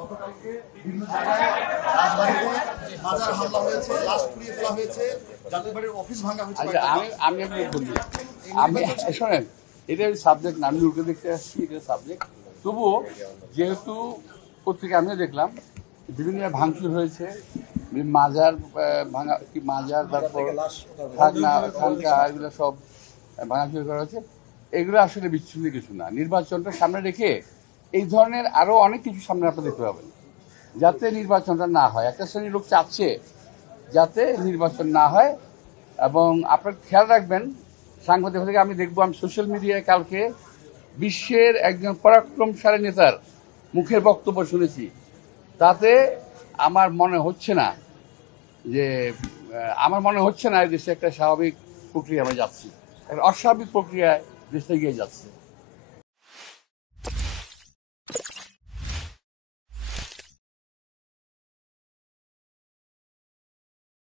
গতকালকে বিভিন্ন জায়গায় রাজবাড়ীতে মাজার হামলা হয়েছে, লাশ পুড়িয়ে ফেলা হয়েছে, জাতীয় পার্টির অফিস ভাঙা হয়েছে। আচ্ছা, আমি বলি, আমি শোনেন, এটা সাবজেক্ট না, আমি উঠে দেখতে আসছি, এটা সাবজেক্ট। তবুও যেহেতু পত্রিকা আমিও দেখলাম বিভিন্ন ভাঙচুর হয়েছে, মাজার ভাঙা, কি মাজার, তারপর খানকা, এগুলো সব ভাঙাচুরি করা হয়েছে। এগুলো আসলে বিচ্ছিন্ন কিছু না। নির্বাচনটা সামনে রেখে এই ধরনের আরো অনেক কিছু সামনে আপনার দেখতে পাবেন, যাতে নির্বাচনটা না হয়। একটা শ্রেণীর লোক চাচ্ছে যাতে নির্বাচন না হয়। এবং আপনার খেয়াল রাখবেন, সাংবাদিক থেকে আমি দেখবো, আমি সোশ্যাল মিডিয়ায় কালকে বিশ্বের একজন পরাক্রমশালী নেতার মুখের বক্তব্য শুনেছি। তাতে আমার মনে হচ্ছে না এই দেশে একটা স্বাভাবিক প্রক্রিয়া আমরা যাচ্ছি, একটা অস্বাভাবিক প্রক্রিয়ায় দেশটা এগিয়ে যাচ্ছে।